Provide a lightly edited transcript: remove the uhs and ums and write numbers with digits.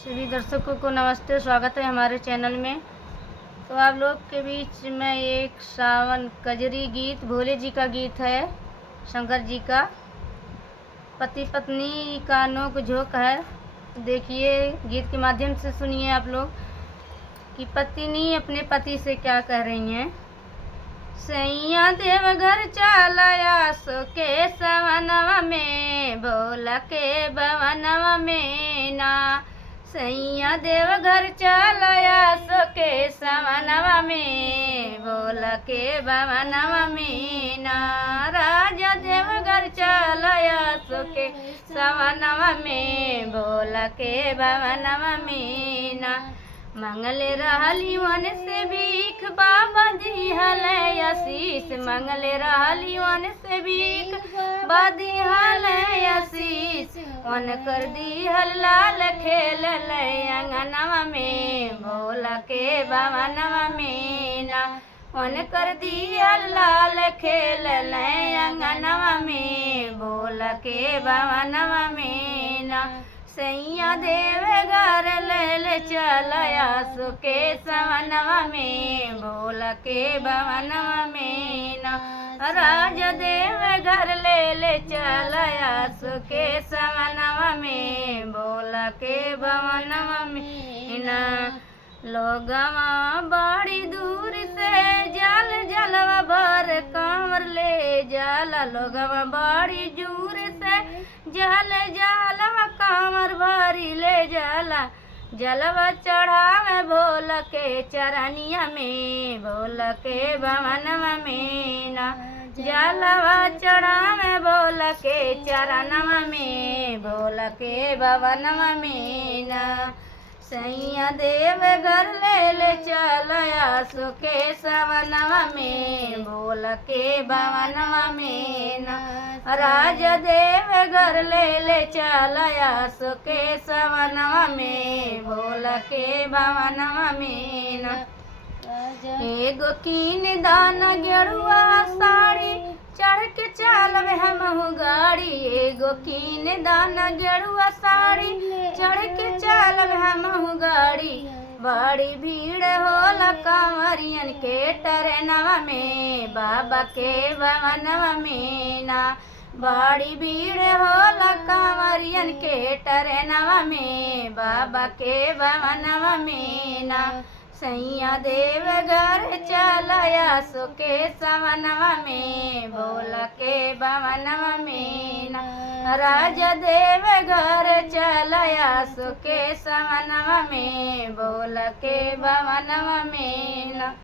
सभी दर्शकों को नमस्ते, स्वागत है हमारे चैनल में। तो आप लोग के बीच में एक सावन कजरी गीत, भोले जी का गीत है, शंकर जी का। पति पत्नी का नोक झोंक है। देखिए, गीत के माध्यम से सुनिए आप लोग कि पत्नी अपने पति से क्या कह रही हैं। सैया देवघर चलाया सो के सवनवा में, भोला के भवनवा में ना। सैया देवघर चलाया सो के सवनवा में, भोला के भवनवा में ना। राजा देवघर चलाया सो के सवनवा में, भोला के भवनवा में ना। मंगले रहली वन से भीख, बाबा दिहल आशीष। मंगले रहली वन से भीख, बाबा दिहल आशीष। वन कर दिहल लाल खेल अंगनवा में, भोला के भवनवा में ना। वन कर दिहल लाल खेल अंगनवा में, भोला के भवनवा में ना। सैया देवघर ले चलाया सो के सवनवा में, भोला के भवनवा में ना। राजा देवघर ले चलाया सो के सवनवा में, भोला के भवनवा में ना। लोगवा बड़ी दूर से जलवा भर कांवर ले जाला। लोगवा बड़ी दूर से जलवा कांवर भरी ले जाला। जलवा चढ़ावे भोला के चरनिया में, भोला के भवनवा में ना। जलवा चढ़ावे भोला के चरणवा में, भोला के भवनवा में ना। सैया देवघर ले चलाया सो के सवनवा में, भोला के भवनवा में ना। राजा देवघर ले चलाया सो के सवनवा में, भोला के भवनवा में ना। एगो कीन दाना गेरुआ साड़ी, चढ़ के चलबे हमहु गाड़ी। एगो कीन दाना गेरुआ साड़ी, चढ़ के चलबे हमहु गाड़ी। बड़ी भीड़ होला कांवरियन के टरेनवा में, बाबा के भवनवा में ना। बड़ी भीड़ होला कांवरियन के टरेनवा में, बाबा के भवनवा में ना। सैया देवघर चलाया सो के सवनवा में, भोला के भवनवा में ना। राजा देवघर चलाया सो के सवनवा में, भोला के भवनवा में ना।